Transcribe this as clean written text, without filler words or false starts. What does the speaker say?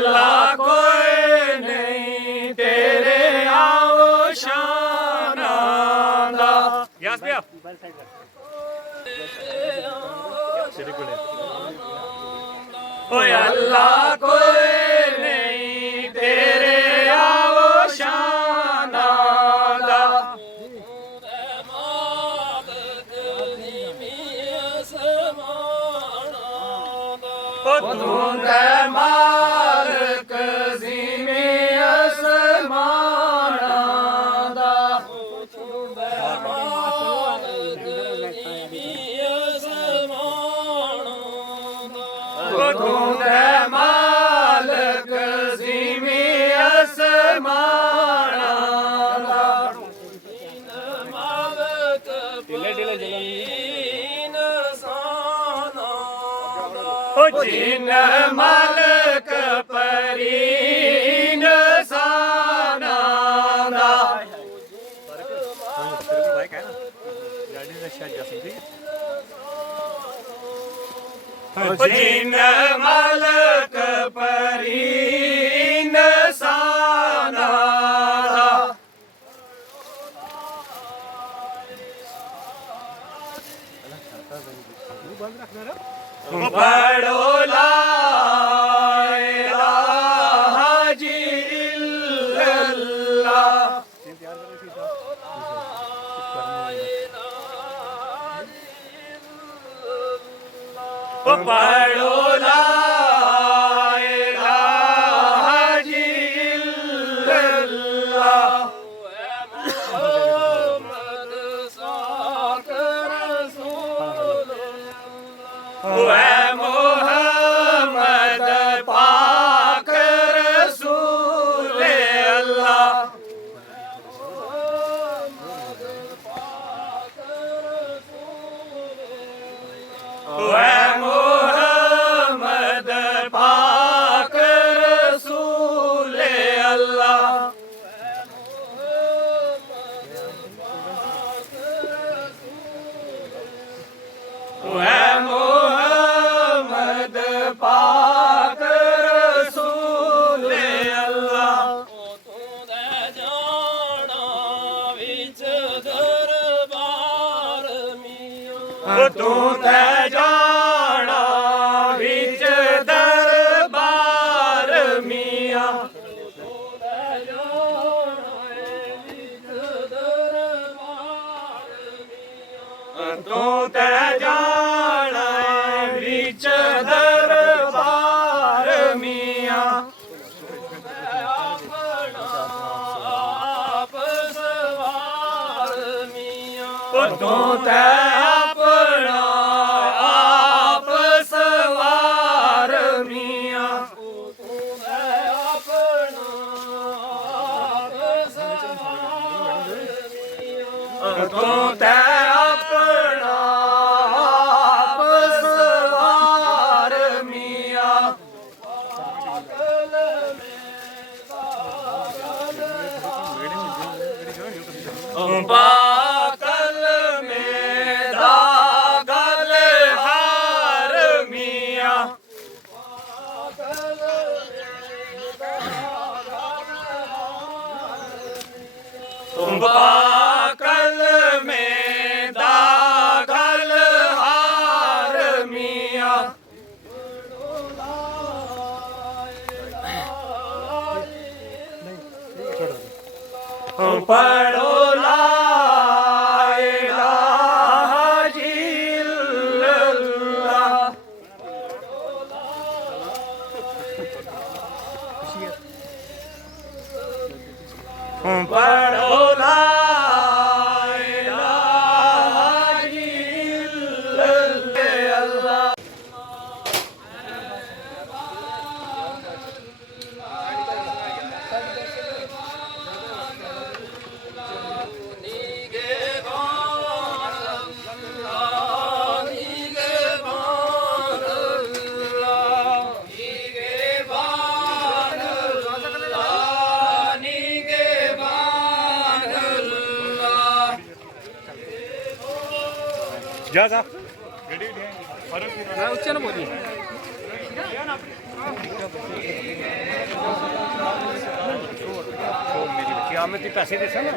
अल्लाह कोई नहीं तेरे आओ शाना दा। यस भैया ओए अल्लाह कोई नहीं तेरे आओ शाना दा। तू ते मालिक ज़ीमी आसमाना दा। तू ते मालिक ज़ीमी आसमाना दा। जिन मालिक परीन साना दा। जिन मालिक परीन साना दा। पढ़ो ला इलाहा इल्लल्लाह। पढ़ो ला इलाहा इल्लल्लाह। ओए मोहम्मद पाक रसूल अल्लाह। ओए मोहम्मद पाक रसूल अल्लाह। ओए पाक रसूल अल्लाह। तू ते जाना विच दरबार मियां। तू ते जाना विच दरबार मियां। तू ते अपना आप सवार मियां। तू ते अपना आप सवार मियां। बाकल में दागल हार मियां। बाकल में दागल हार मियां। पढ़ो ला इलाहा इल्लल्लाह। पढ़ो ला इलाहा इल्लल्लाह। जा जा मैं उससे ना बोली ਮੇਰੀ ਬੱਚੀ ਆਮੇ ਤੇ ਪੈਸੇ ਦੇ ਸਨ